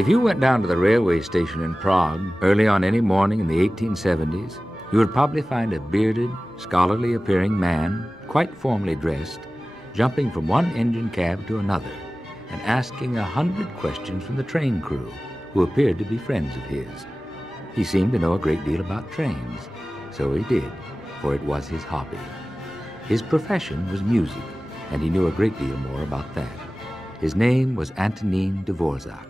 If you went down to the railway station in Prague early on any morning in the 1870s, you would probably find a bearded, scholarly-appearing man, quite formally dressed, jumping from one engine cab to another and asking 100 questions from the train crew, who appeared to be friends of his. He seemed to know a great deal about trains. So he did, for it was his hobby. His profession was music, and he knew a great deal more about that. His name was Antonín Dvorak.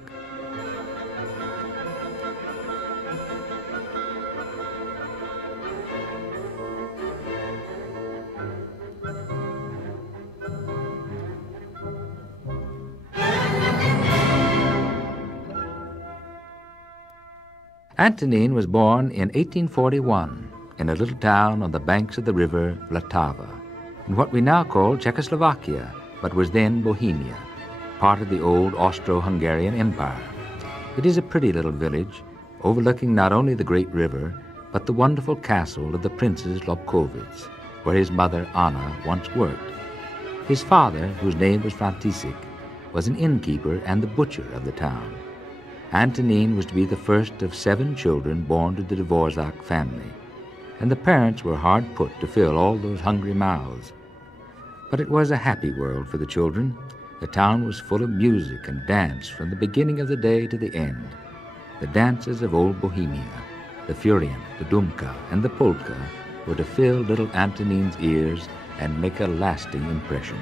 Antonín was born in 1841 in a little town on the banks of the river Vltava, in what we now call Czechoslovakia, but was then Bohemia, part of the old Austro-Hungarian Empire. It is a pretty little village, overlooking not only the great river, but the wonderful castle of the Princes Lobkowitz, where his mother Anna once worked. His father, whose name was František, was an innkeeper and the butcher of the town. Antonín was to be the first of 7 children born to the Dvorak family, and the parents were hard put to fill all those hungry mouths. But it was a happy world for the children. The town was full of music and dance from the beginning of the day to the end. The dances of old Bohemia, the Furien, the Dumka, and the Polka were to fill little Antonín's ears and make a lasting impression.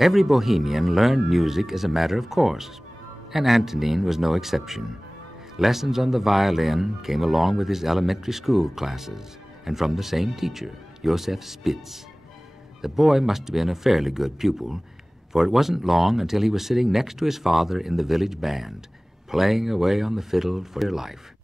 Every Bohemian learned music as a matter of course, and Antonín was no exception. Lessons on the violin came along with his elementary school classes, and from the same teacher, Josef Spitz. The boy must have been a fairly good pupil, for it wasn't long until he was sitting next to his father in the village band, playing away on the fiddle for dear life.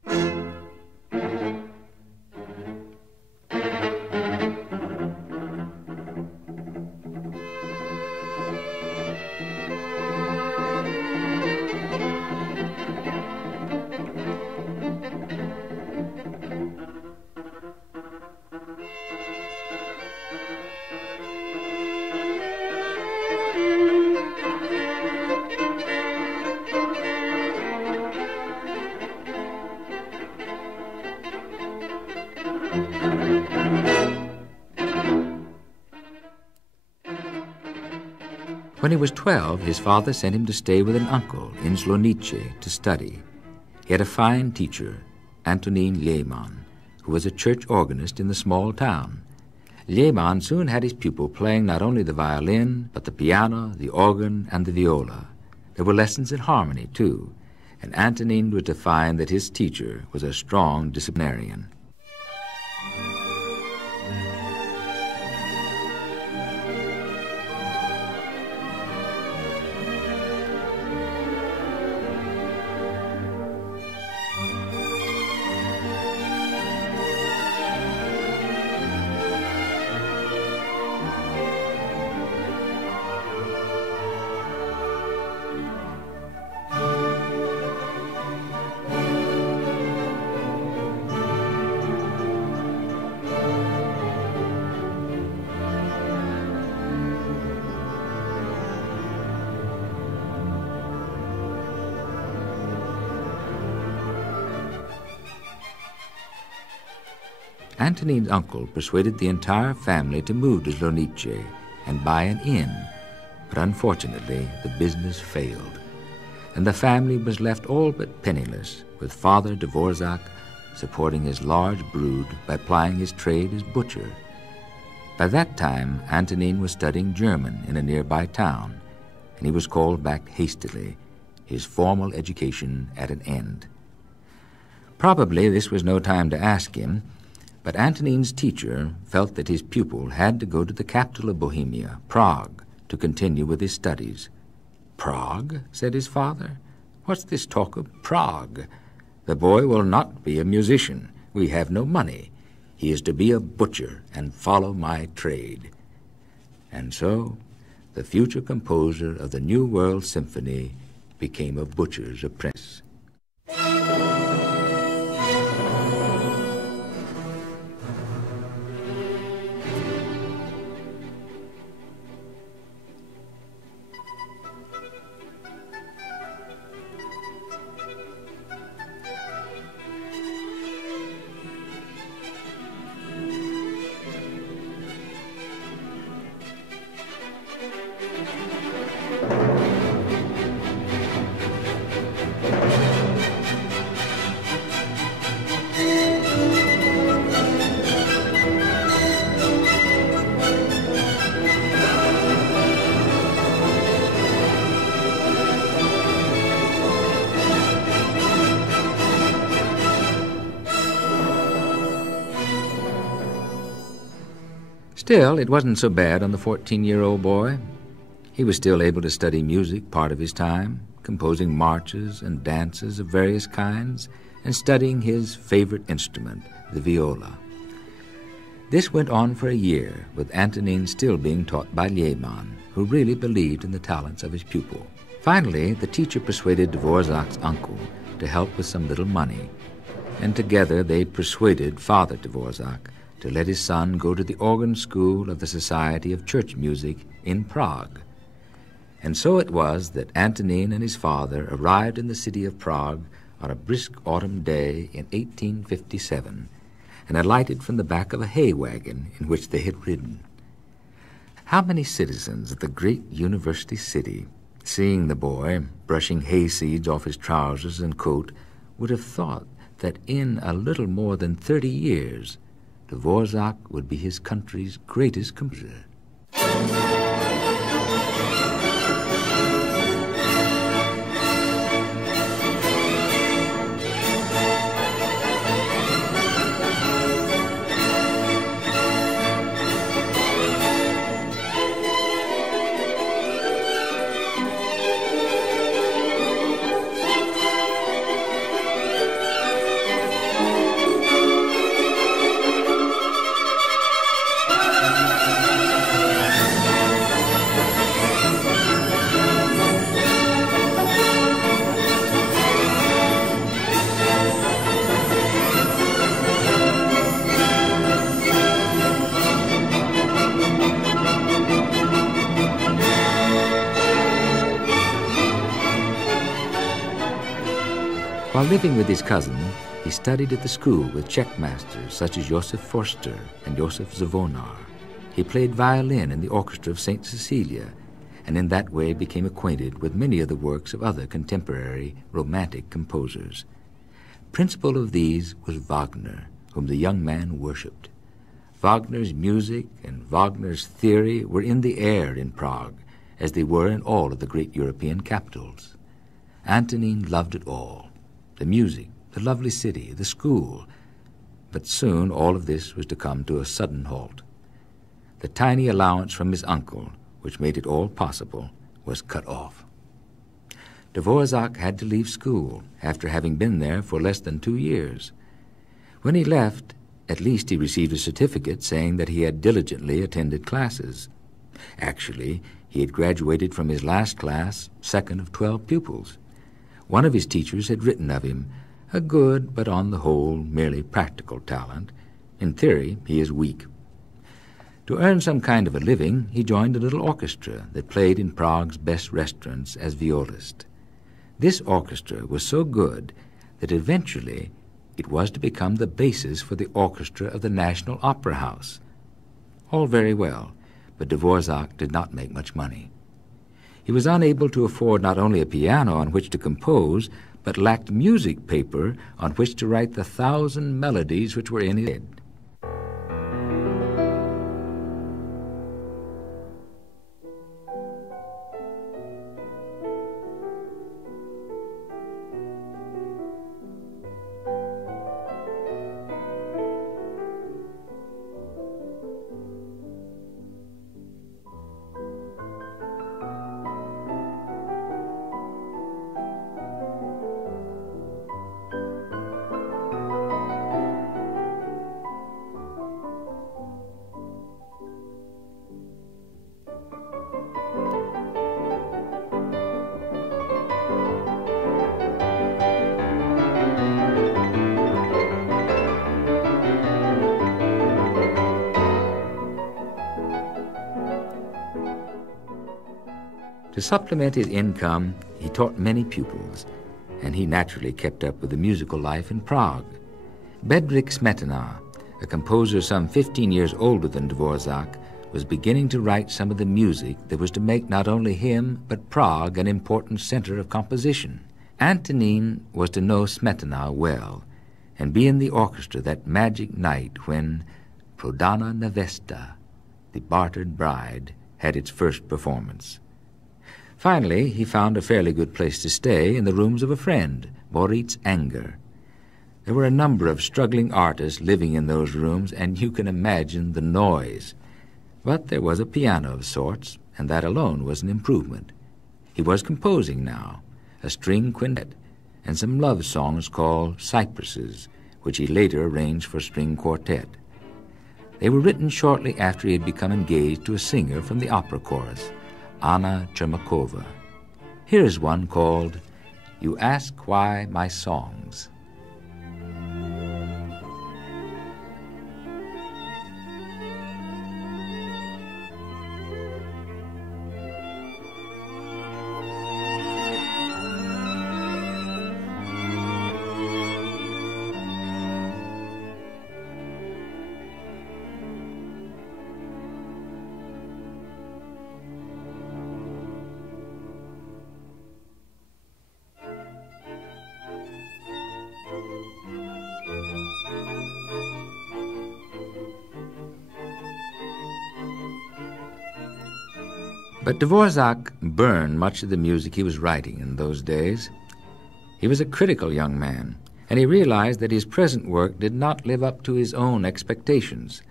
When he was 12, his father sent him to stay with an uncle in Slonice to study. He had a fine teacher, Antonín Lehmann, who was a church organist in the small town. Lehmann soon had his pupil playing not only the violin, but the piano, the organ, and the viola. There were lessons in harmony, too, and Antonín was to find that his teacher was a strong disciplinarian. Antonín's uncle persuaded the entire family to move to Slonice and buy an inn, but unfortunately the business failed, and the family was left all but penniless, with Father Dvorak supporting his large brood by plying his trade as butcher. By that time, Antonín was studying German in a nearby town, and he was called back hastily, his formal education at an end. Probably this was no time to ask him, but Antonín's teacher felt that his pupil had to go to the capital of Bohemia, Prague, to continue with his studies. "Prague?" said his father. "What's this talk of Prague?" The boy will not be a musician. We have no money. He is to be a butcher and follow my trade." And so the future composer of the New World Symphony became a butcher's apprentice. Still, it wasn't so bad on the 14-year-old boy. He was still able to study music part of his time, composing marches and dances of various kinds, and studying his favorite instrument, the viola. This went on for a year, with Antonin still being taught by Lehmann, who really believed in the talents of his pupil. Finally, the teacher persuaded Dvorak's uncle to help with some little money, and together they persuaded Father Dvorak to let his son go to the organ school of the Society of Church Music in Prague. And so it was that Antonin and his father arrived in the city of Prague on a brisk autumn day in 1857, and alighted from the back of a hay wagon in which they had ridden. How many citizens of the great university city, seeing the boy brushing hay seeds off his trousers and coat, would have thought that in a little more than 30 years Dvorak would be his country's greatest composer. While living with his cousin, he studied at the school with Czech masters such as Josef Forster and Josef Zvonar. He played violin in the orchestra of St. Cecilia, and in that way became acquainted with many of the works of other contemporary romantic composers. Principal of these was Wagner, whom the young man worshipped. Wagner's music and Wagner's theory were in the air in Prague, as they were in all of the great European capitals. Antonin loved it all. The music, the lovely city, the school. But soon all of this was to come to a sudden halt. The tiny allowance from his uncle, which made it all possible, was cut off. Dvorak had to leave school after having been there for less than 2 years. When he left, at least he received a certificate saying that he had diligently attended classes. Actually, he had graduated from his last class, second of 12 pupils. One of his teachers had written of him, a good, but on the whole, merely practical talent. In theory, he is weak. To earn some kind of a living, he joined a little orchestra that played in Prague's best restaurants as violist. This orchestra was so good that eventually it was to become the basis for the orchestra of the National Opera House. All very well, but Dvorak did not make much money. He was unable to afford not only a piano on which to compose, but lacked music paper on which to write the 1,000 melodies which were in his head. To supplement his income, he taught many pupils, and he naturally kept up with the musical life in Prague. Bedřich Smetana, a composer some 15 years older than Dvorak, was beginning to write some of the music that was to make not only him but Prague an important center of composition. Antonín was to know Smetana well and be in the orchestra that magic night when Prodana Nevesta, the bartered bride, had its first performance. Finally, he found a fairly good place to stay in the rooms of a friend, Moritz Anger. There were a number of struggling artists living in those rooms, and you can imagine the noise. But there was a piano of sorts, and that alone was an improvement. He was composing now, a string quintet, and some love songs called cypresses, which he later arranged for string quartet. They were written shortly after he had become engaged to a singer from the opera chorus, Anna Chermakova. Here is one called You Ask Why My Songs. But Dvorak burned much of the music he was writing in those days. He was a critical young man, and he realized that his present work did not live up to his own expectations.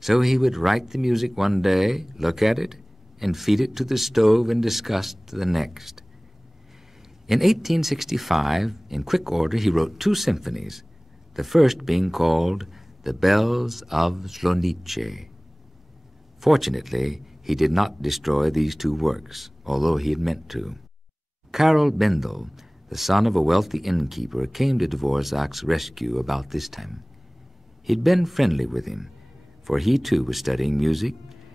So he would write the music one day, look at it, and feed it to the stove in disgust the next. In 1865, in quick order, he wrote 2 symphonies, the first being called The Bells of Slonice. Fortunately, he did not destroy these 2 works, although he had meant to. Karol Bendel, the son of a wealthy innkeeper, came to Dvorak's rescue about this time. He'd been friendly with him, for he too was studying music,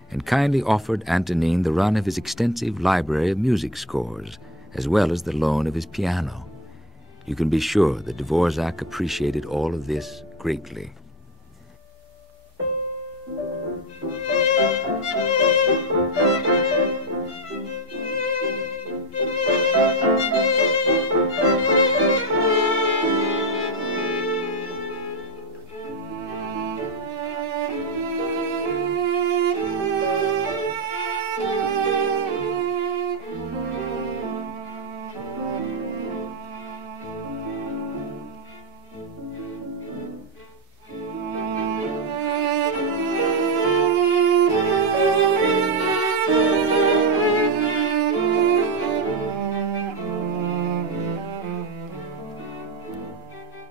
and kindly offered Antonín the run of his extensive library of music scores, as well as the loan of his piano. You can be sure that Dvorak appreciated all of this greatly.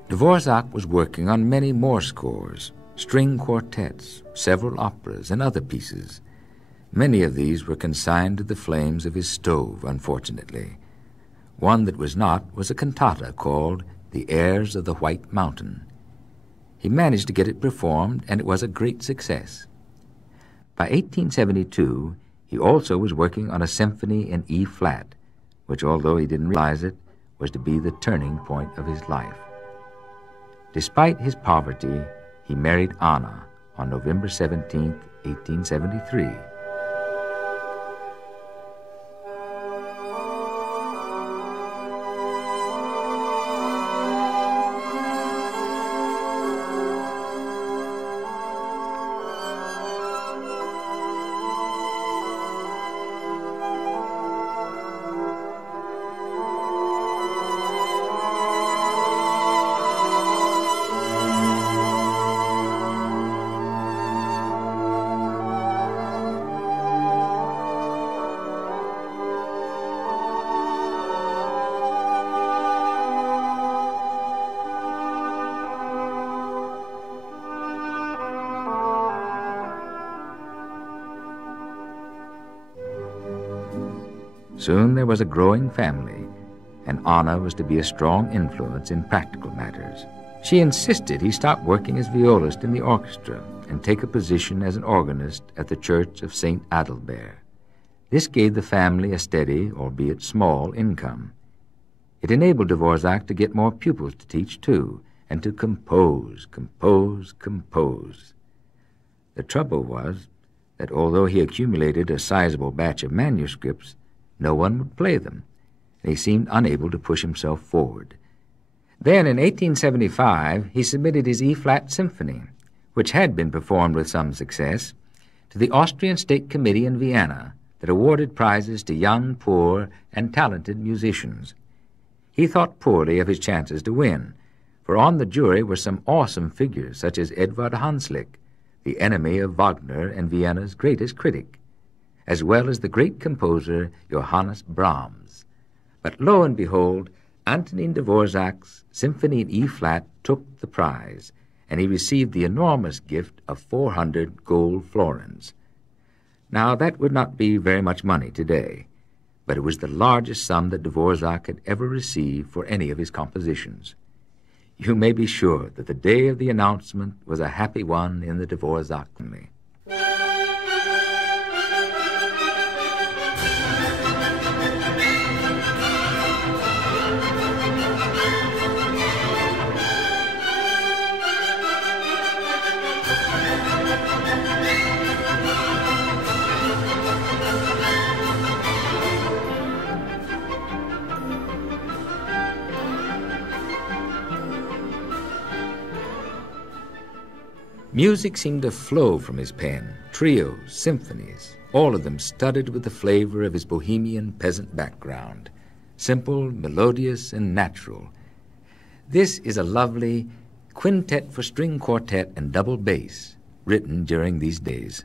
Dvorak was working on many more scores, string quartets, several operas, and other pieces. Many of these were consigned to the flames of his stove, unfortunately. One that was not was a cantata called The Airs of the White Mountain. He managed to get it performed, and it was a great success. By 1872, he also was working on a symphony in E-flat, which, although he didn't realize it, was to be the turning point of his life. Despite his poverty, he married Anna on November 17, 1873. Soon there was a growing family, and Anna was to be a strong influence in practical matters. She insisted he stop working as violist in the orchestra and take a position as an organist at the church of St. Adalbert. This gave the family a steady, albeit small, income. It enabled Dvorak to get more pupils to teach, too, and to compose. The trouble was that although he accumulated a sizable batch of manuscripts, no one would play them, and he seemed unable to push himself forward. Then, in 1875, he submitted his E-flat Symphony, which had been performed with some success, to the Austrian State Committee in Vienna that awarded prizes to young, poor, and talented musicians. He thought poorly of his chances to win, for on the jury were some awesome figures such as Edvard Hanslick, the enemy of Wagner and Vienna's greatest critic, as well as the great composer Johannes Brahms. But lo and behold, Antonin Dvorak's Symphony in E-flat took the prize, and he received the enormous gift of 400 gold florins. Now, that would not be very much money today, but it was the largest sum that Dvorak had ever received for any of his compositions. You may be sure that the day of the announcement was a happy one in the Dvorak family. Music seemed to flow from his pen, trios, symphonies, all of them studded with the flavor of his bohemian peasant background, simple, melodious, and natural. This is a lovely quintet for string quartet and double bass, written during these days.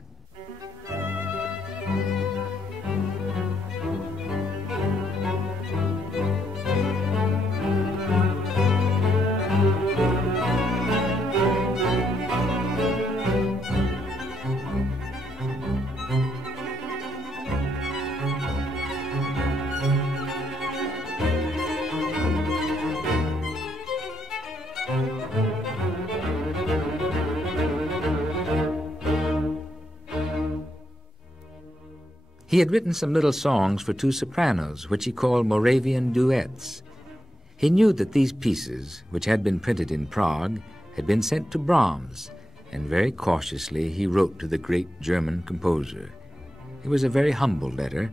He had written some little songs for two sopranos, which he called Moravian duets. He knew that these pieces, which had been printed in Prague, had been sent to Brahms, and very cautiously he wrote to the great German composer. It was a very humble letter,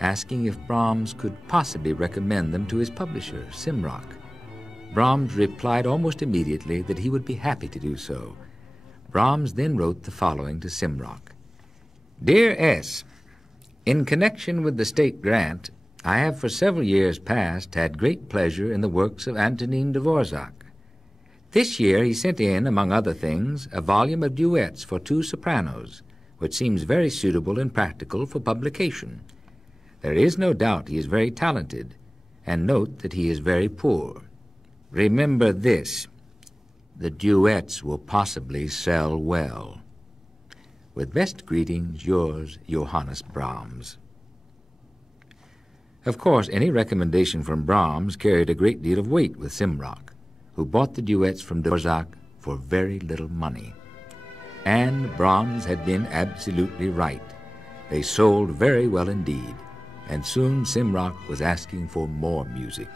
asking if Brahms could possibly recommend them to his publisher, Simrock. Brahms replied almost immediately that he would be happy to do so. Brahms then wrote the following to Simrock. Dear S., in connection with the state grant, I have for several years past had great pleasure in the works of Antonin Dvorak. This year he sent in, among other things, a volume of duets for two sopranos, which seems very suitable and practical for publication. There is no doubt he is very talented, and note that he is very poor. Remember this, the duets will possibly sell well. With best greetings, yours, Johannes Brahms. Of course, any recommendation from Brahms carried a great deal of weight with Simrock, who bought the duets from Dvorak for very little money. And Brahms had been absolutely right. They sold very well indeed, and soon Simrock was asking for more music.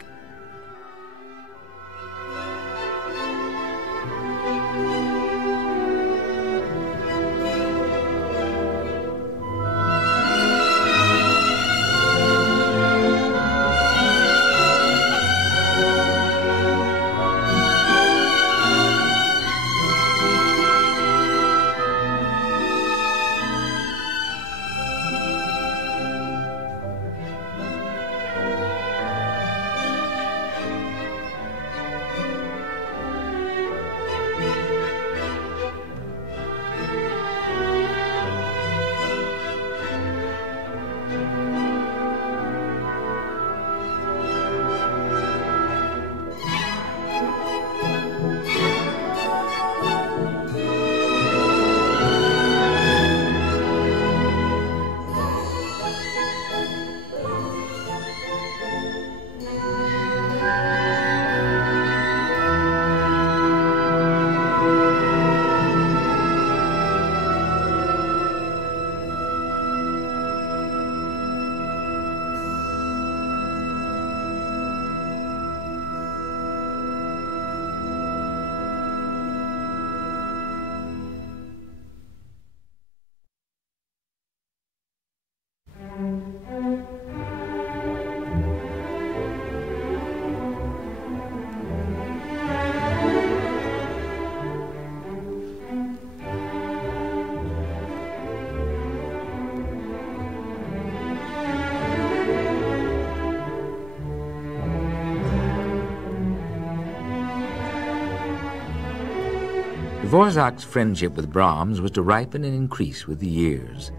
Dvorak's friendship with Brahms was to ripen and increase with the years.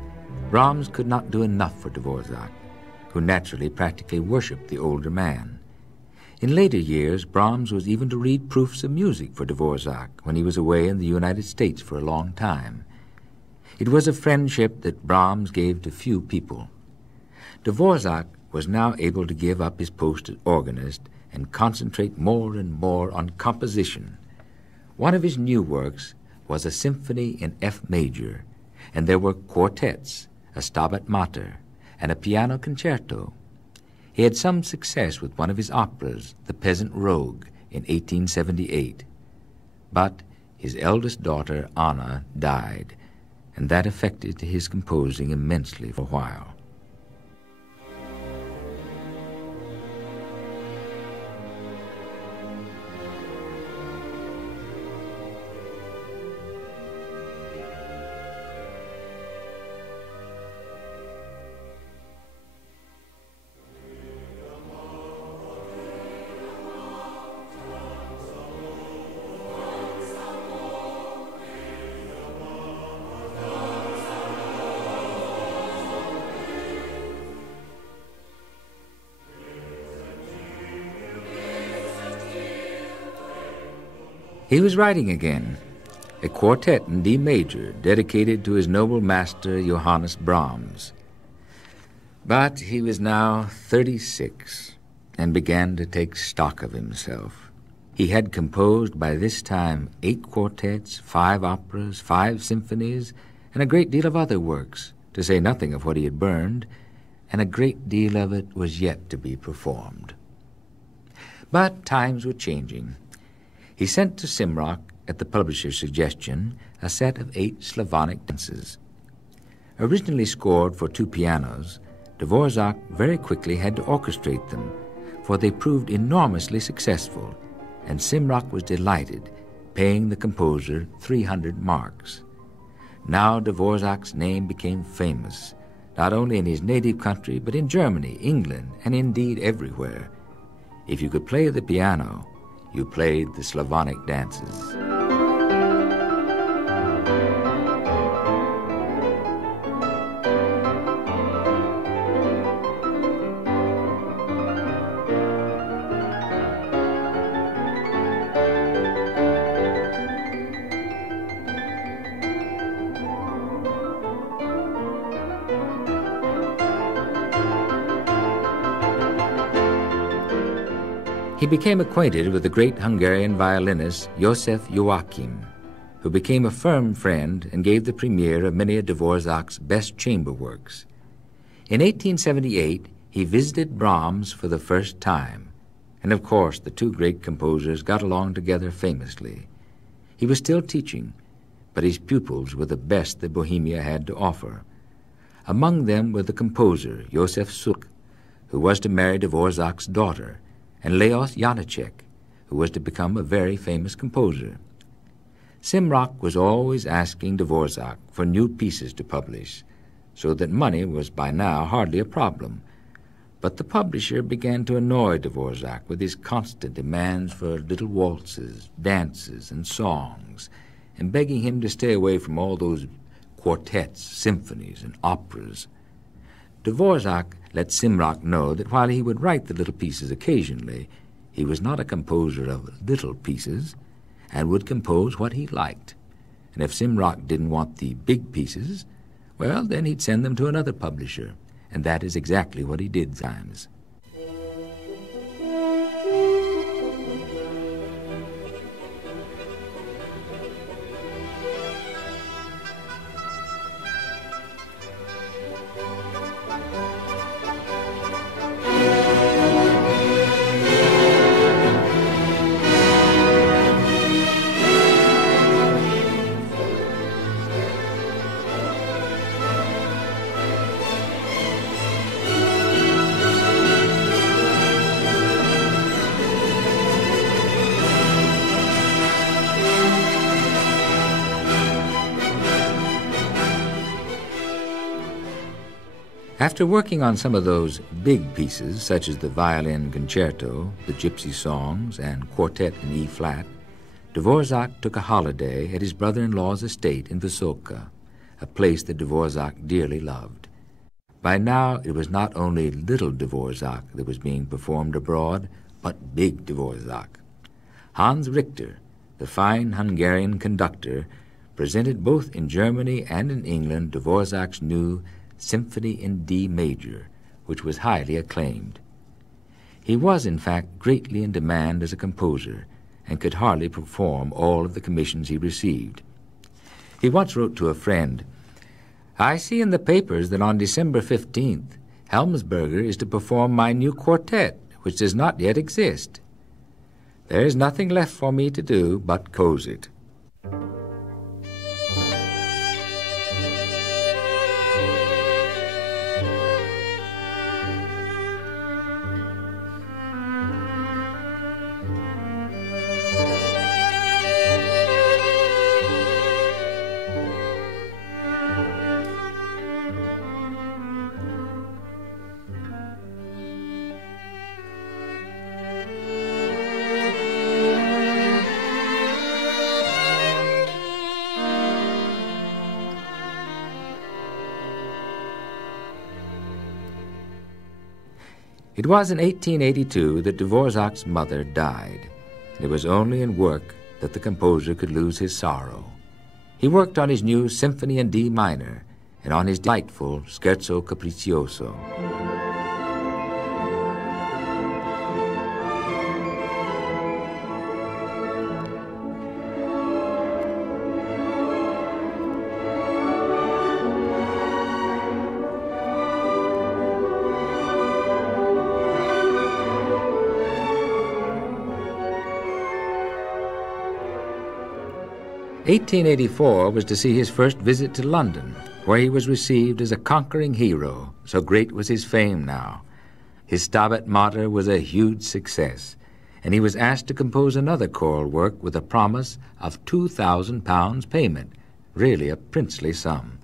Brahms could not do enough for Dvorak, who naturally practically worshipped the older man. In later years, Brahms was even to read proofs of music for Dvorak when he was away in the United States for a long time. It was a friendship that Brahms gave to few people. Dvorak was now able to give up his post as organist and concentrate more and more on composition. One of his new works was a symphony in F major, and there were quartets, a Stabat Mater, and a piano concerto. He had some success with one of his operas, The Peasant Rogue, in 1878. But his eldest daughter, Anna, died, and that affected his composing immensely for a while. He was writing again, a quartet in D major dedicated to his noble master Johannes Brahms. But he was now 36 and began to take stock of himself. He had composed by this time 8 quartets, 5 operas, 5 symphonies, and a great deal of other works, to say nothing of what he had burned, and a great deal of it was yet to be performed. But times were changing. He sent to Simrock, at the publisher's suggestion, a set of 8 Slavonic dances. Originally scored for 2 pianos, Dvorak very quickly had to orchestrate them, for they proved enormously successful, and Simrock was delighted, paying the composer 300 marks. Now Dvorak's name became famous, not only in his native country, but in Germany, England, and indeed everywhere. If you could play the piano, you played the Slavonic dances. He became acquainted with the great Hungarian violinist Joseph Joachim, who became a firm friend and gave the premiere of many of Dvorak's best chamber works. In 1878, he visited Brahms for the first time, and of course the 2 great composers got along together famously. He was still teaching, but his pupils were the best that Bohemia had to offer. Among them were the composer Joseph Suk, who was to marry Dvorak's daughter, and Leos Janáček, who was to become a very famous composer. Simrock was always asking Dvorak for new pieces to publish, so that money was by now hardly a problem. But the publisher began to annoy Dvorak with his constant demands for little waltzes, dances, and songs, and begging him to stay away from all those quartets, symphonies, and operas. Dvorak let Simrock know that while he would write the little pieces occasionally, he was not a composer of little pieces, and would compose what he liked. And if Simrock didn't want the big pieces, well, then he'd send them to another publisher, and that is exactly what he did sometimes. After working on some of those big pieces, such as the violin concerto, the gypsy songs, and quartet in E-flat, Dvorak took a holiday at his brother-in-law's estate in Vysoka, a place that Dvorak dearly loved. By now it was not only little Dvorak that was being performed abroad, but big Dvorak. Hans Richter, the fine Hungarian conductor, presented both in Germany and in England Dvorak's new Symphony in D major, which was highly acclaimed. He was, in fact, greatly in demand as a composer, and could hardly perform all of the commissions he received. He once wrote to a friend, "I see in the papers that on December 15th, Helmsberger is to perform my new quartet, which does not yet exist. There is nothing left for me to do but close it." It was in 1882 that Dvorak's mother died. It was only in work that the composer could lose his sorrow. He worked on his new Symphony in D minor and on his delightful Scherzo Capriccioso. "1884 was to see his first visit to London, where he was received as a conquering hero, so great was his fame now. His Stabat Mater was a huge success, and he was asked to compose another choral work with a promise of £2,000 payment, really a princely sum.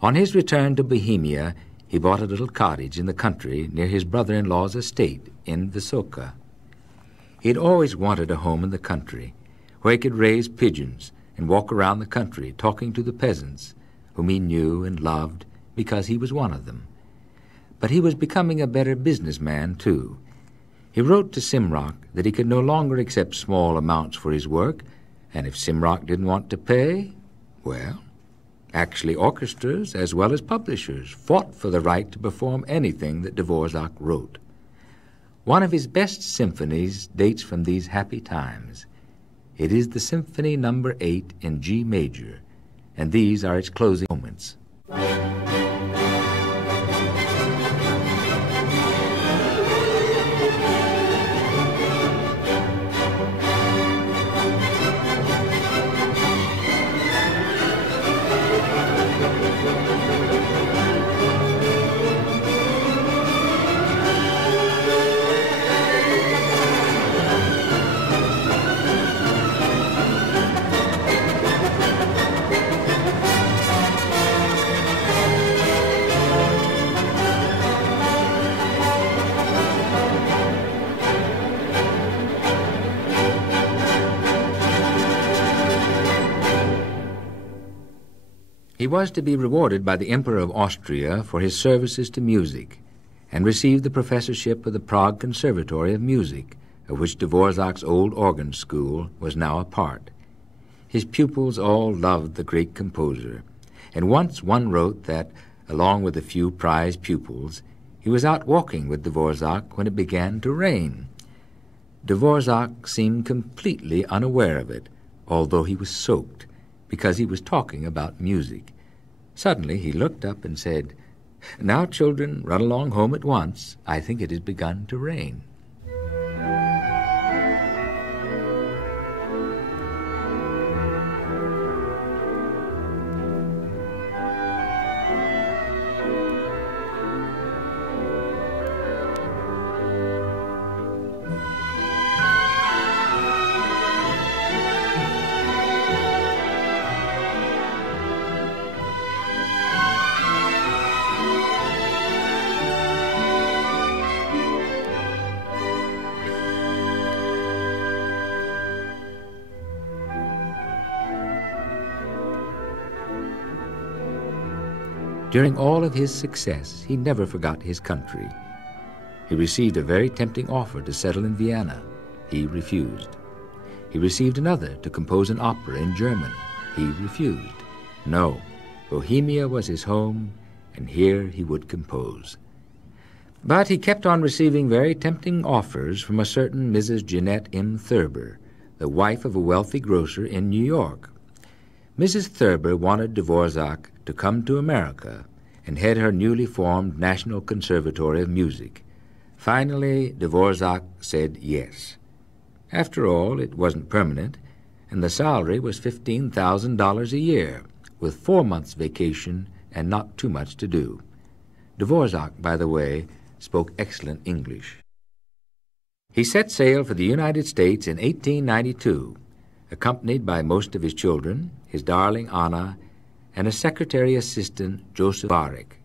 On his return to Bohemia, he bought a little cottage in the country near his brother-in-law's estate in Vysoka. He had always wanted a home in the country, where he could raise pigeons and walk around the country talking to the peasants, whom he knew and loved because he was one of them. But he was becoming a better businessman, too. He wrote to Simrock that he could no longer accept small amounts for his work, and if Simrock didn't want to pay, well, actually orchestras as well as publishers fought for the right to perform anything that Dvorak wrote. One of his best symphonies dates from these happy times. It is the Symphony No. 8 in G major, and these are its closing moments. He was to be rewarded by the Emperor of Austria for his services to music, and received the professorship of the Prague Conservatory of Music, of which Dvorak's old organ school was now a part. His pupils all loved the great composer, and once one wrote that, along with a few prize pupils, he was out walking with Dvorak when it began to rain. Dvorak seemed completely unaware of it, although he was soaked, because he was talking about music. Suddenly he looked up and said, "Now, children, run along home at once. I think it has begun to rain." During all of his success, he never forgot his country. He received a very tempting offer to settle in Vienna. He refused. He received another to compose an opera in German. He refused. No, Bohemia was his home, and here he would compose. But he kept on receiving very tempting offers from a certain Mrs. Jeanette M. Thurber, the wife of a wealthy grocer in New York. Mrs. Thurber wanted Dvorak to come to America and head her newly formed National Conservatory of Music. Finally, Dvorak said yes. After all, it wasn't permanent, and the salary was $15,000 a year, with 4 months' vacation and not too much to do. Dvorak, by the way, spoke excellent English. He set sail for the United States in 1892, accompanied by most of his children, his darling Anna, and a secretary assistant, Joseph Dvorak.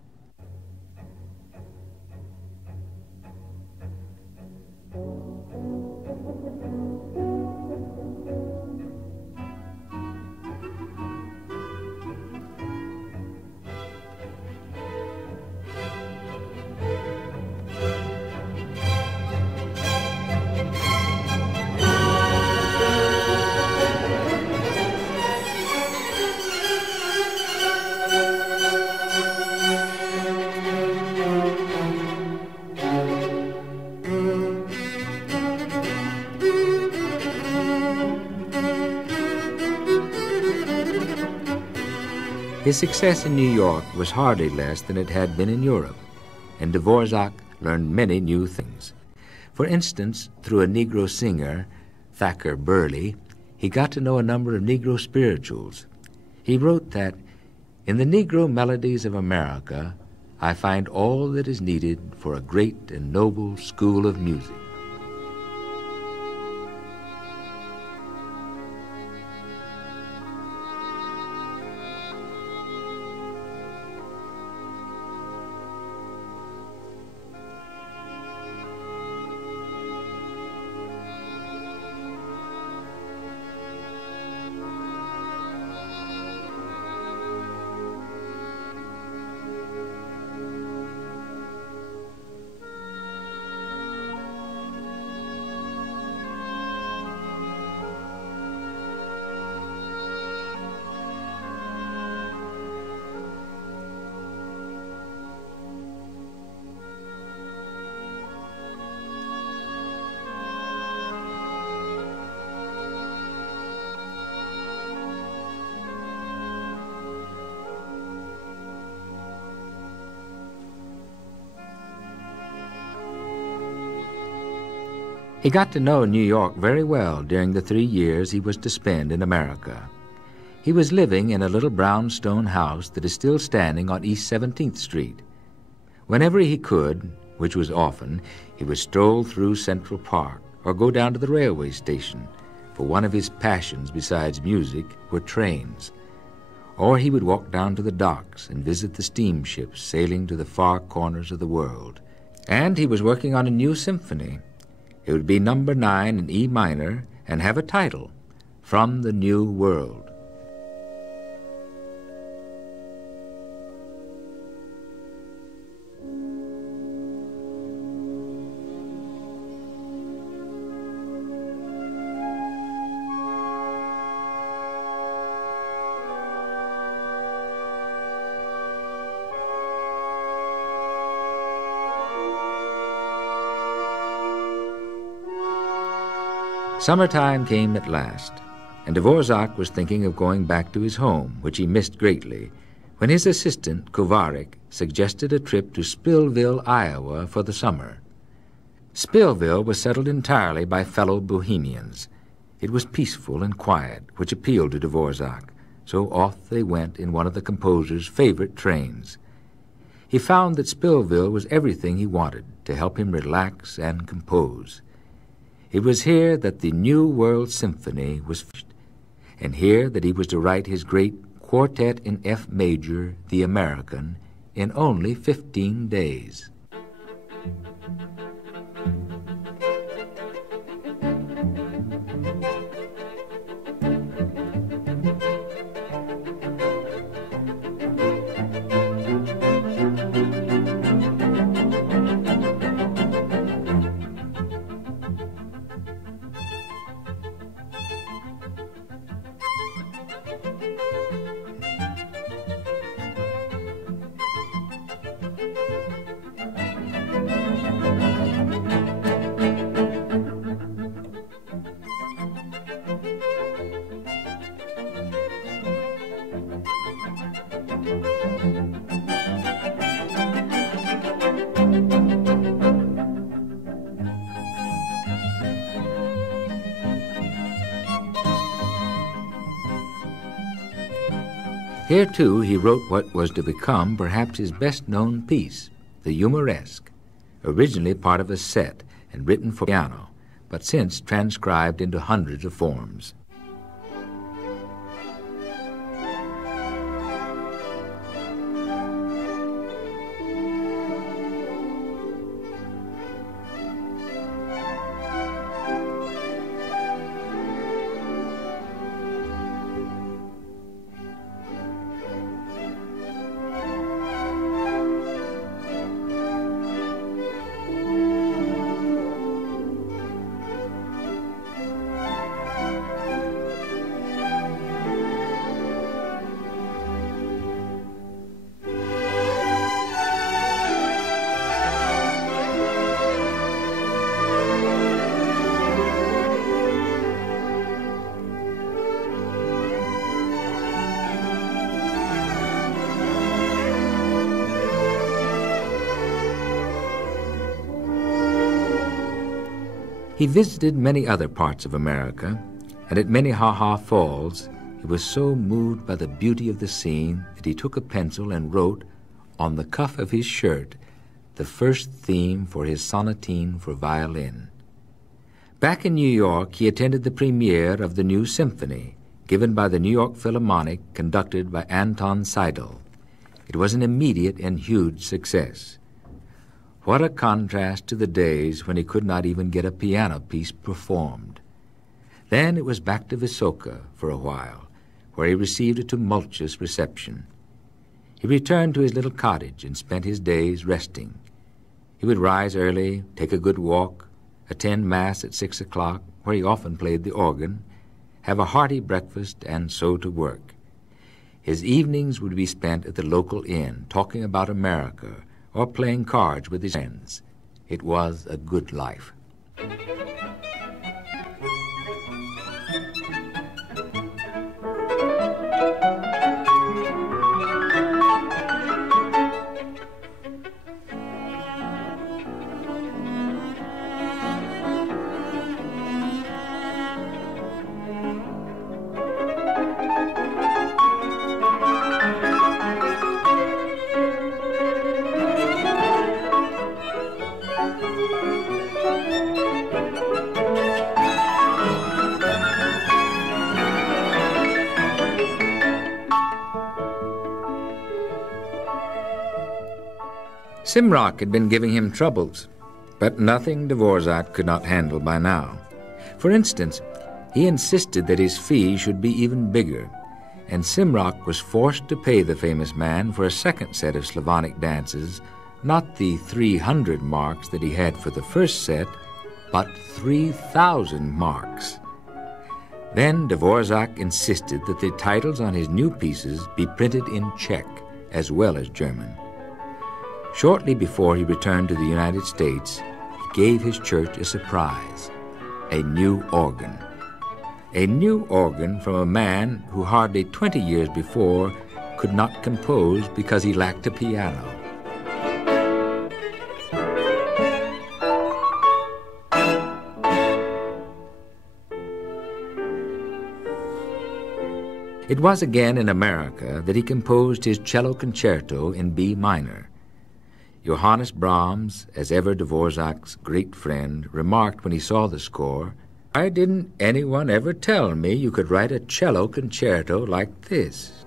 His success in New York was hardly less than it had been in Europe, and Dvorak learned many new things. For instance, through a Negro singer, Thacker Burley, he got to know a number of Negro spirituals. He wrote that, "In the Negro melodies of America, I find all that is needed for a great and noble school of music." He got to know New York very well during the 3 years he was to spend in America. He was living in a little brownstone house that is still standing on East 17th Street. Whenever he could, which was often, he would stroll through Central Park or go down to the railway station, for one of his passions besides music were trains. Or he would walk down to the docks and visit the steamships sailing to the far corners of the world. And he was working on a new symphony. It would be number 9 in E minor and have a title, From the New World. Summertime came at last, and Dvorak was thinking of going back to his home, which he missed greatly, when his assistant, Dvorak, suggested a trip to Spillville, Iowa, for the summer. Spillville was settled entirely by fellow Bohemians. It was peaceful and quiet, which appealed to Dvorak, so off they went in one of the composer's favorite trains. He found that Spillville was everything he wanted to help him relax and compose. It was here that the New World Symphony was finished, and here that he was to write his great Quartet in F Major, The American, in only 15 days. Here, too, he wrote what was to become perhaps his best-known piece, the Humoresque, originally part of a set and written for piano, but since transcribed into hundreds of forms. He visited many other parts of America, and at Minnehaha Falls he was so moved by the beauty of the scene that he took a pencil and wrote, on the cuff of his shirt, the first theme for his sonatine for violin. Back in New York, he attended the premiere of the new symphony, given by the New York Philharmonic, conducted by Anton Seidel. It was an immediate and huge success. What a contrast to the days when he could not even get a piano piece performed. Then it was back to Wysoka for a while, where he received a tumultuous reception. He returned to his little cottage and spent his days resting. He would rise early, take a good walk, attend Mass at 6 o'clock, where he often played the organ, have a hearty breakfast, and so to work. His evenings would be spent at the local inn, talking about America, or playing cards with his friends. It was a good life. Simrock had been giving him troubles, but nothing Dvorak could not handle by now. For instance, he insisted that his fee should be even bigger, and Simrock was forced to pay the famous man for a second set of Slavonic dances, not the 300 marks that he had for the first set, but 3,000 marks. Then Dvorak insisted that the titles on his new pieces be printed in Czech as well as German. Shortly before he returned to the United States, he gave his church a surprise, a new organ. A new organ from a man who hardly 20 years before could not compose because he lacked a piano. It was again in America that he composed his cello concerto in B minor. Johannes Brahms, as ever Dvorak's great friend, remarked when he saw the score, "Why didn't anyone ever tell me you could write a cello concerto like this?"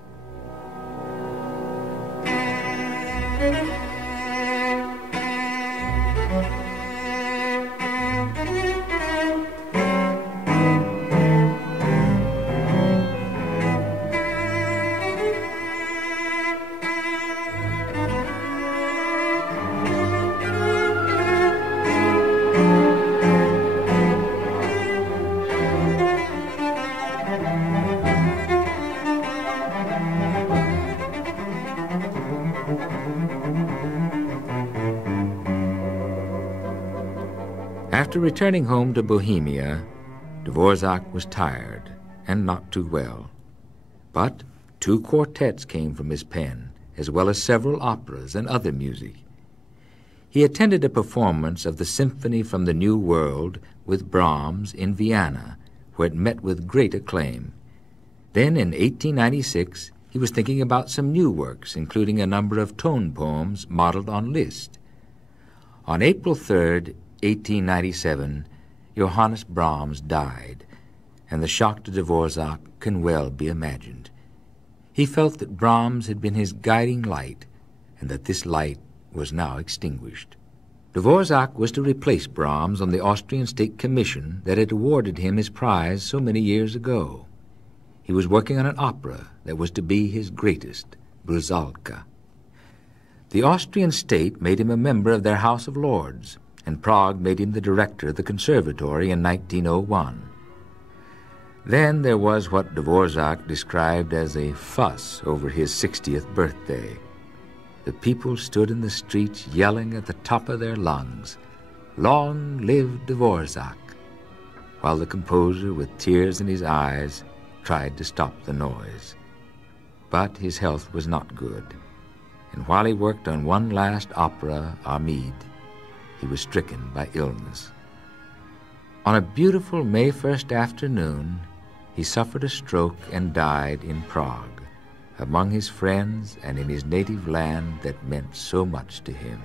After returning home to Bohemia, Dvorak was tired and not too well. But 2 quartets came from his pen, as well as several operas and other music. He attended a performance of the Symphony from the New World with Brahms in Vienna, where it met with great acclaim. Then in 1896, He was thinking about some new works, including a number of tone poems modeled on Liszt. On April 3rd, 1897, Johannes Brahms died, and the shock to Dvorak can well be imagined. He felt that Brahms had been his guiding light, and that this light was now extinguished. Dvorak was to replace Brahms on the Austrian State Commission that had awarded him his prize so many years ago. He was working on an opera that was to be his greatest, Rusalka. The Austrian state made him a member of their House of Lords, and Prague made him the director of the conservatory in 1901. Then there was what Dvorak described as a fuss over his 60th birthday. The people stood in the streets yelling at the top of their lungs, "Long live Dvorak," while the composer, with tears in his eyes, tried to stop the noise. But his health was not good, and while he worked on one last opera, Armide, he was stricken by illness. On a beautiful May 1st afternoon, he suffered a stroke and died in Prague, among his friends and in his native land that meant so much to him.